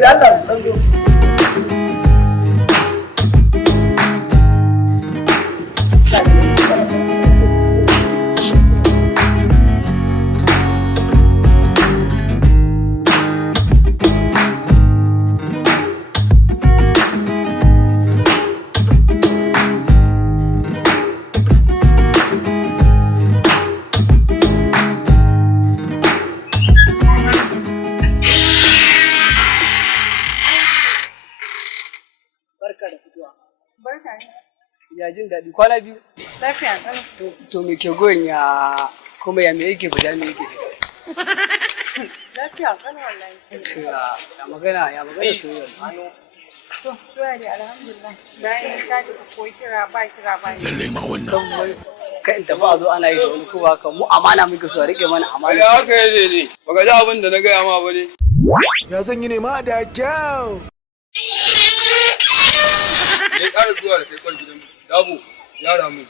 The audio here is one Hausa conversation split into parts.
da Allah dan zo. Barka ne. Ya jin daɗi kwana biyu. Lafiya ƙalau. To me ke goyin ya kuma ya me yake fita me yake fita. Lafiya ƙalau wallahi. Ya magana soyayya. To zuwa dai alhamdulillah. Bayan ka ji ko kira ba. Lalle ma wannan. Kai in tafi a zo ana yi da wani kowa kan mu amana muke so a rike mana amana. Ya haka yaje ne. Baka ji abin da na gaya ma ba ne. Ya zan yi ne ma da kyau. Ya ƙara zuwa da kai kwal gidan damu yara mu.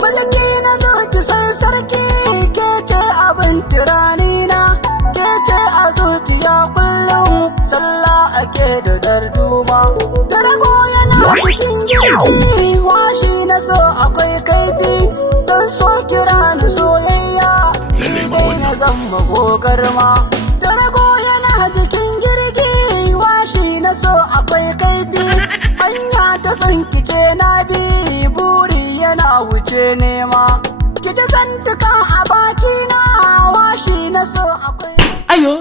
Mulki na zo ki san sarki ke ce abin tiranina ke ce a zuciya kullum sallah ake da darduma da rago yana cikin girki washi na so akwai kaifi don so kira ni soyayya na zama gogarma da rago yana cikin girki washi na so akwai kaifi hanya ta tsanki ce na bi buri yana wuce nema kike zantuka a baki na washi na so akwai Ayo.